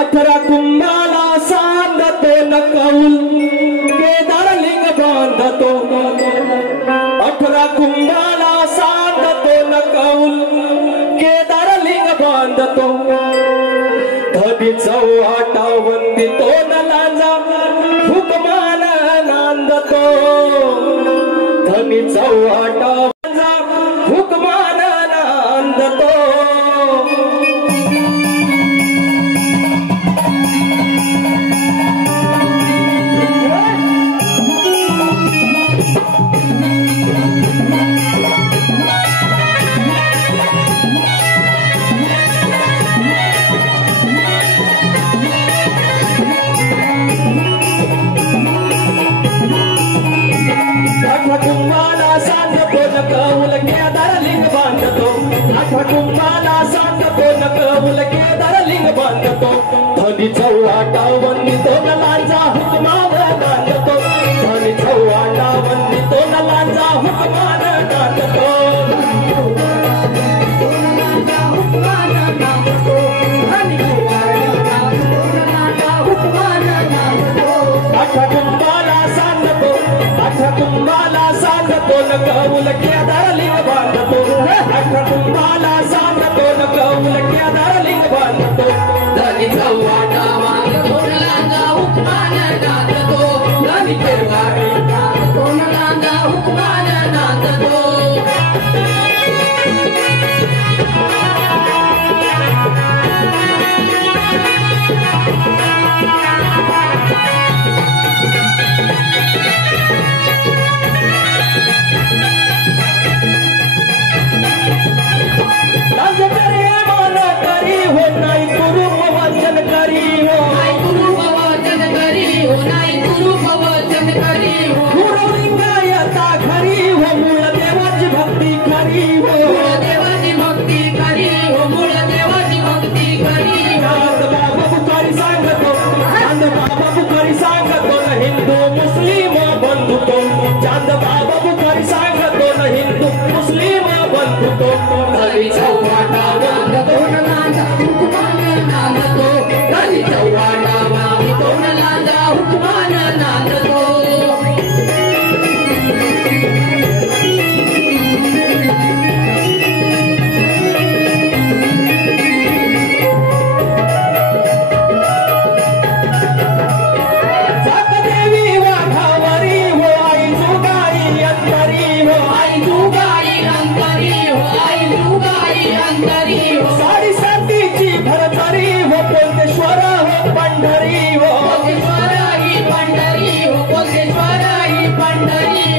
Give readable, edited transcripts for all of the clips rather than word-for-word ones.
18 कुंभाला सांगतो न कौल केदारलिंग बांधतो 18 कुंभाला सांगतो न कौल केदारलिंग बांधतो धनी 84 वंदितो न लांजा हुकमान नांदतो धनी 84 हुकमान नांदतो कुंभाला सांगतो न कौल केदारलिंग बांधतो 18 कुंभाला सांगतो न कौल केदारलिंग बांधतो धनी 84 वंदितो न लांजा हुकमान नांदतो धनी 84 वंदितो न लांजा हुकमान नांदतो 18 कुंभाला सांगतो 18 कुंभाला सांगतो न कौल केदारलिंग बांधतो 18 कुंभाला सांगतो न कौल केदारलिंग बांधतो धनी 84 वंदितो न लांजा हुकमान नांदतो धनी 84 वंदितो न लांजा हुकमान नांदतो हिंदू मुस्लिम बंधुतो चांद बाबा बुखारी सांगतो न हिंदू मुस्लिम बंधुतो धनी 84 वंदितो न लांजा हुकमान नांदतो धनी 84 वंदितो न लांजा हुकमान नांदतो साडी सातीची भरतरी हो पोतेश्वर हो पंढरी हो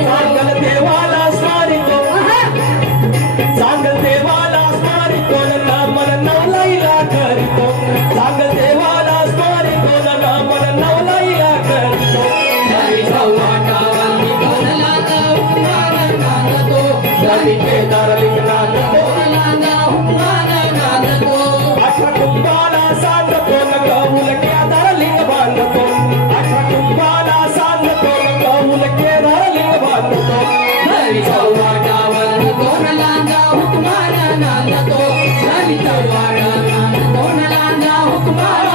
सांगल देवाला स्मारितो सांगल देवाला स्मारितो नामन नवलाईला करितो सांगल देवाला स्मारितो नामन नवलाईला करितो धनी 84 वंदितो न लांजा हुकमान नांदतो धनी केदारलिंग नांदतो न लांजा हुकमान नांदतो 18 कुंभाला सांगतो न कौल केदारलिंग बांधतो 18 कुंभाला सांगतो न कौल केदारलिंग बांधतो धनी 84 वंदितो न लांजा हुकमान नांदतो धनी 84 वंदितो न लांजा हुकमान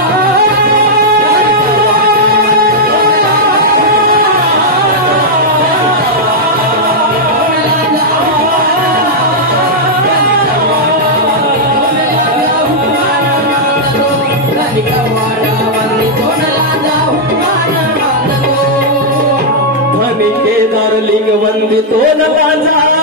धनी केदारलिंग वंदितो न लांजा